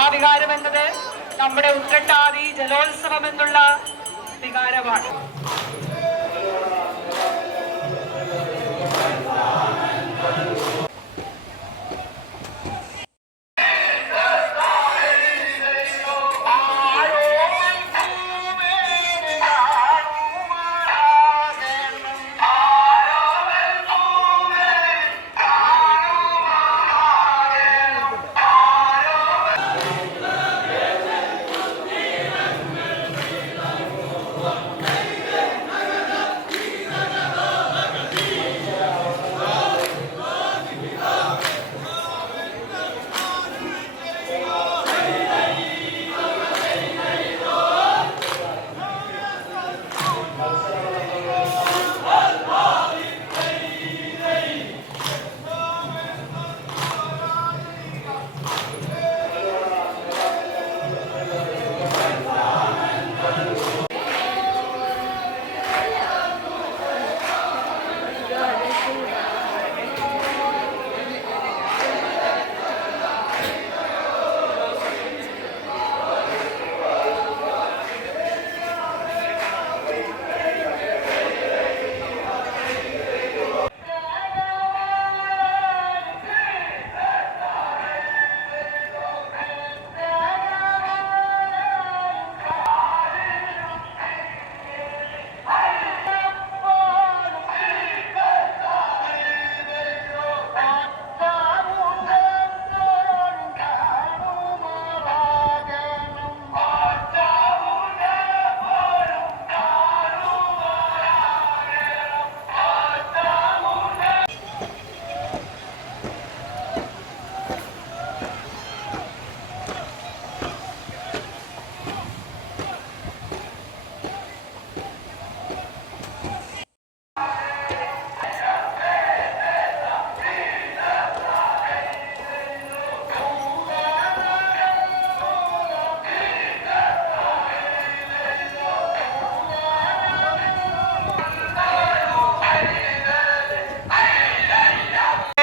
ആ വികാരം എന്നത് നമ്മുടെ ഉത്രട്ടാതി ജലോത്സവം എന്നുള്ള വികാരമാണ്.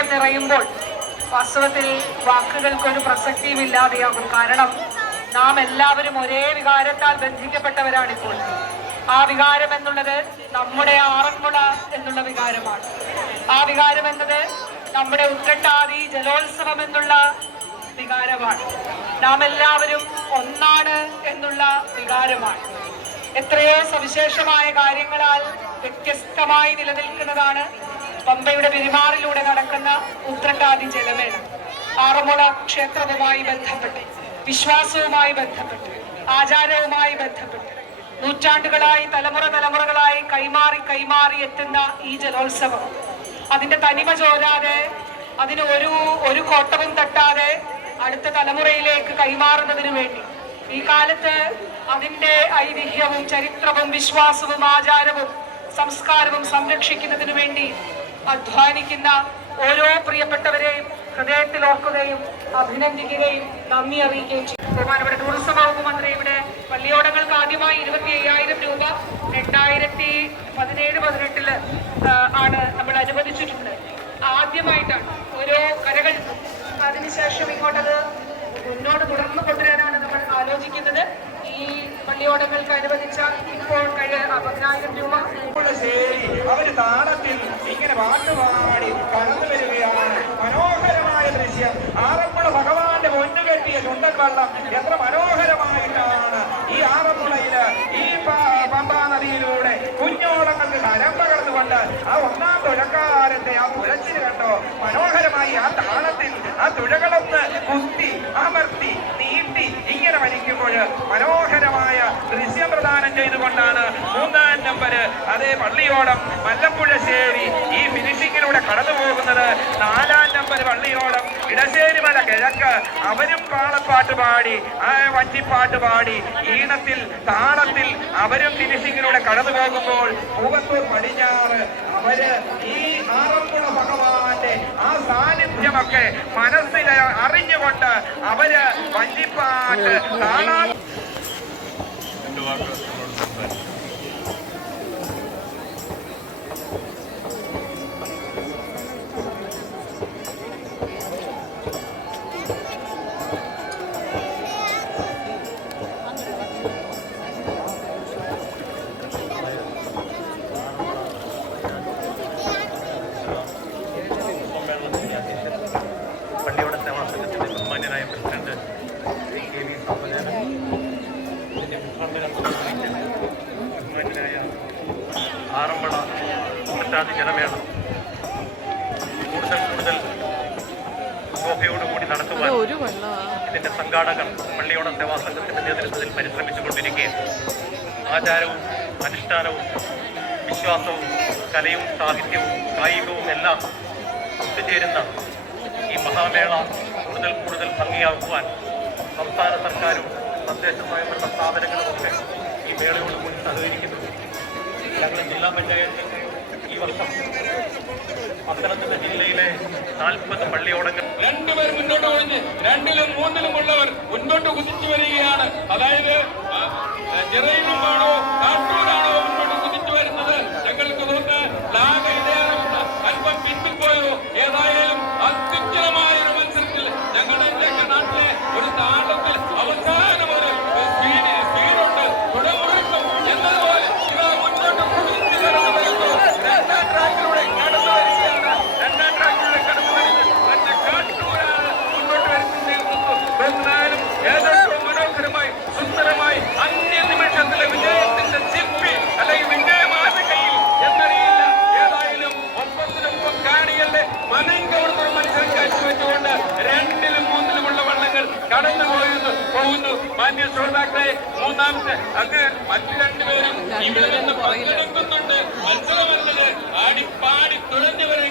നിറയുമ്പോൾ വാസ്തവത്തിൽ വാക്കുകൾക്കൊരു പ്രസക്തിയും ഇല്ലാതെയാകും. കാരണം നാം എല്ലാവരും ഒരേ വികാരത്താൽ ബന്ധിക്കപ്പെട്ടവരാണിപ്പോൾ. ആ വികാരം എന്നുള്ളത് നമ്മുടെ ആറന്മുള എന്നുള്ള വികാരമാണ്. ആ വികാരം എന്നത് നമ്മുടെ ഉത്രട്ടാതി ജലോത്സവം എന്നുള്ള വികാരമാണ്. നാം എല്ലാവരും ഒന്നാണ് എന്നുള്ള വികാരമാണ്. എത്രയോ സവിശേഷമായ കാര്യങ്ങളാൽ വ്യത്യസ്തമായി നിലനിൽക്കുന്നതാണ് പമ്പയുടെ പെരുമാറിലൂടെ നടക്കുന്ന ഉത്രട്ടാതി ജലമേള. ആറന്മുള ക്ഷേത്രവുമായി ബന്ധപ്പെട്ട്, വിശ്വാസവുമായി ബന്ധപ്പെട്ട്, ആചാരവുമായി ബന്ധപ്പെട്ട് നൂറ്റാണ്ടുകളായി തലമുറകളായി കൈമാറി എത്തുന്ന ഈ ജലോത്സവം അതിന്റെ തനിമ ചോരാതെ, അതിന് ഒരു കോട്ടവും തട്ടാതെ അടുത്ത തലമുറയിലേക്ക് കൈമാറുന്നതിനു വേണ്ടി ഈ കാലത്ത് അതിന്റെ ഐതിഹ്യവും ചരിത്രവും വിശ്വാസവും ആചാരവും സംസ്കാരവും സംരക്ഷിക്കുന്നതിനു വേണ്ടി അധ്വാനിക്കുന്ന ഓരോ പ്രിയപ്പെട്ടവരെയും ഹൃദയത്തിൽ ഓർക്കുകയും അഭിനന്ദിക്കുകയും നന്ദി അറിയിക്കുകയും ചെയ്യും. ബഹുമാനപ്പെട്ട ടൂറിസം വകുപ്പ് മന്ത്രി ഇവിടെ പള്ളിയോടങ്ങൾക്ക് ആദ്യമായി 25,000 രൂപ 2017-18 ആണ് നമ്മൾ അനുവദിച്ചിട്ടുണ്ട്. ആദ്യമായിട്ടാണ് ഓരോ കരകൾ. അതിനുശേഷം ഇങ്ങോട്ടത് തുടർന്ന് കൊണ്ടുവരാനാണ് നമ്മൾ ആലോചിക്കുന്നത്. ഈ പള്ളിയോടങ്ങൾക്ക് അനുവദിച്ച ഇപ്പോൾ 10,000 രൂപ അവര് താളത്തിൽ ഇങ്ങനെ പാട്ടുപാടി കടന്നു വരികയാണ്. മനോഹരമായ ദൃശ്യം. ആറന്മുള ഭഗവാന്റെ പൊന്നുകെട്ടിയ ചുണ്ടൻ വെള്ളം എത്ര മനോഹരമായിട്ടാണ് ഈ ആറന്മുളയില് ഈ പമ്പാ നദിയിലൂടെ കുഞ്ഞോളങ്ങൾക്ക് കരം പകർന്നുകൊണ്ട് ആ ഒന്നാം തുഴക്കാരന്റെ ആ തുഴച്ചിൽ കണ്ടോ. മനോഹരമായി ആ താളത്തിൽ ആ തുഴകളൊന്ന് കുത്തി അമർത്തി നീട്ടി ഇങ്ങനെ വലിക്കുമ്പോൾ മനോഹരമായ ദൃശ്യം പ്രദാനം ചെയ്തുകൊണ്ടാണ് 3-ാം നമ്പര് അതേ പള്ളിയോടം മല്ലപ്പുഴശ്ശേരി ഈ ഫിനിഷിങ്ങിലൂടെ കടന്നു പോകുന്നത്. 4-ാം നമ്പർ പള്ളിയോടം ഇടശ്ശേരിമല കിഴക്ക് അവരും പാളപ്പാട്ട് പാടി വഞ്ചിപ്പാട്ട് പാടി ഈണത്തിൽ താളത്തിൽ അവരും ഫിനിഷിങ്ങിലൂടെ കടന്നു പോകുമ്പോൾ പൂവത്തൂർ പടിഞ്ഞാറ് അവര് ഈ ആറന്മുള ഭഗവാന്റെ ആ സാന്നിധ്യമൊക്കെ മനസ്സിൽ അറിഞ്ഞുകൊണ്ട് അവര് വഞ്ചിപ്പാട്ട് താളാ ഉത്രട്ടാതി ജലമേള കൂടുതൽ ശോഭയോടുകൂടി നടത്തുവാൻ ഇതിന്റെ സംഘാടകർ പള്ളിയോട സേവാ സംഘത്തിന്റെ നേതൃത്വത്തിൽ പരിശ്രമിച്ചുകൊണ്ടിരിക്കുകയാണ്. ആചാരവും അനുഷ്ഠാനവും വിശ്വാസവും കലയും സാഹിത്യവും കായികവും എല്ലാം ഒത്തുചേരുന്ന ഈ മഹാമേള കൂടുതൽ ഭംഗിയാക്കുവാൻ സംസ്ഥാന സർക്കാരും തദ്ദേശ സ്വയംഭരണ സ്ഥാപനങ്ങളുമൊക്കെ ഈ മേളയോടുകൂടി സഹകരിക്കുന്നു. ഞങ്ങൾ ജില്ലാ പഞ്ചായത്ത് ഈ വർഷം പത്തനംതിട്ട ജില്ലയിലെ 40 പള്ളിയോടങ്ങൾ രണ്ടുപേർ മുന്നോട്ട് ഒഴിഞ്ഞ് 2ലും 3ലും ഉള്ളവർ മുന്നോട്ട് കുതിച്ചു വരികയാണ്. അതായത് ചിറയിലുമാണോ കാട്ടൂരാണോ മുന്നോട്ട് കുതിച്ചു വരുന്നത്? ഞങ്ങൾക്ക് തോന്നുന്നു ലാഗ ഇടയാറുന്ന അല്പം പിന്നിപ്പോയോ. ഏതായാലും അത്യുജ്വലമായ ഒരു മത്സരത്തിൽ ഞങ്ങളുടെ നാട്ടിലെ ഒരു താളത്തിൽ അവസാനം ഒരു സ്പീഡുണ്ട്, തുടമുറക്കം എന്നതുപോലെ ഇതാ മുന്നോട്ട് കുതിച്ചു വരുന്നു. രണ്ടാം ട്രാക്കിലൂടെ കടന്നു വരികയാണ്. മറ്റേ കാട്ടൂരാണ് മുന്നോട്ട് വരുന്നത്. ഏതൊക്കെ മനോഹരമായി സുന്ദരമായി അന്യനിമിഷത്തിലെ വിജയത്തിന്റെ ചിപ്പി അല്ലെങ്കിൽ വിജയമാതൃകയിൽ എന്നറിയില്ല. ഏതായാലും ഒപ്പത്തിനൊപ്പം കാണികളുടെ മനം കവർന്നൊരു മത്സരം കാഴ്ചവെച്ചുകൊണ്ട് 2ലും 3ലുമുള്ള വള്ളങ്ങൾ കടന്നു പോകുന്നു. മാന്യ ശ്രോതാക്കളെ, മൂന്നാമത്തെ അങ്ങ് മറ്റു 2 പേരും ഇവിടെ നിന്ന് പങ്കെടുക്കുന്നുണ്ട്. മത്സരം വരുന്നത് ആടിപ്പാടി തുഴഞ്ഞു വരെ